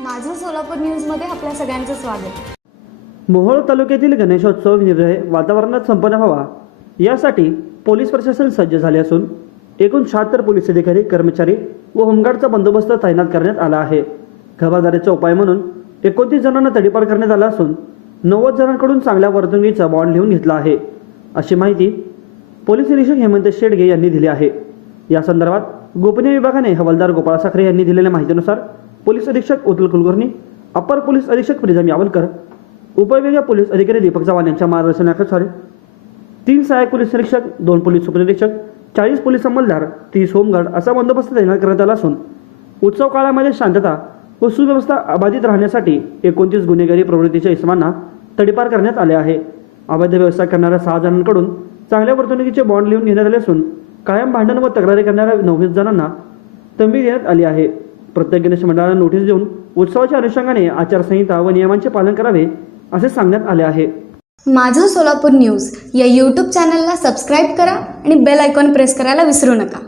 माझं सोलापूर न्यूजमध्ये आपल्या सगळ्यांचं स्वागत. मोहोळ तालुक्यातील गणेशोत्सव निर्भय वातावरणात संपन्न व्हावा यासाठी पोलीस प्रशासन सज्ज झाले असून एकूण शहात्तर पोलीस अधिकारी कर्मचारी व होमगार्डचा बंदोबस्त तैनात करण्यात आला आहे. खबरदारीचा उपाय म्हणून एकोणतीस जणांना तडीपार करण्यात आला असून नव्वद जणांकडून चांगल्या वर्तणुकीचा बॉन्ड लिहून घेतला आहे. अशी माहिती पोलीस निरीक्षक हेमंत शेडगे यांनी दिली आहे. या संदर्भात गोपनीय विभागाने हवालदार गोपाळ साखरे यांनी दिलेल्या माहितीनुसार पोलीस अधीक्षक उदल कुलकर्णी अपर पोलीस अधीक्षक प्रिझम यावलकर उपविभागीय पोलीस अधिकारी दीपक चव्हाण यांच्या मार्गदर्शनाखाली तीन सहाय्यक पोलीस निरीक्षक दोन पोलीस उपनिरीक्षक चाळीस पोलीस अंमलदार तीस होमगार्ड असा बंदोबस्त तैनात करण्यात आला असून उत्सव काळामध्ये शांतता व सुव्यवस्था अबाधित राहण्यासाठी एकोणतीस गुन्हेगारी प्रवृत्तीच्या इसमांना तडीपार करण्यात आले आहे. अवैध व्यवसाय करणाऱ्या सहा जणांकडून चांगल्या वर्तणुकीचे बॉन्ड लिहून घेण्यात आले असून कायम भांडण व तक्रारी करणाऱ्या नववीस जणांना तंबी देण्यात आली आहे. प्रत्येक गणेश मंडळाला नोटीस देऊन उत्सवाच्या अनुषंगाने आचारसंहिता व नियमांचे पालन करावे असे सांगण्यात आले आहे. माझं सोलापूर न्यूज या यूट्यूब चॅनलला सबस्क्राईब करा आणि बेल आयकॉन प्रेस करायला विसरू नका.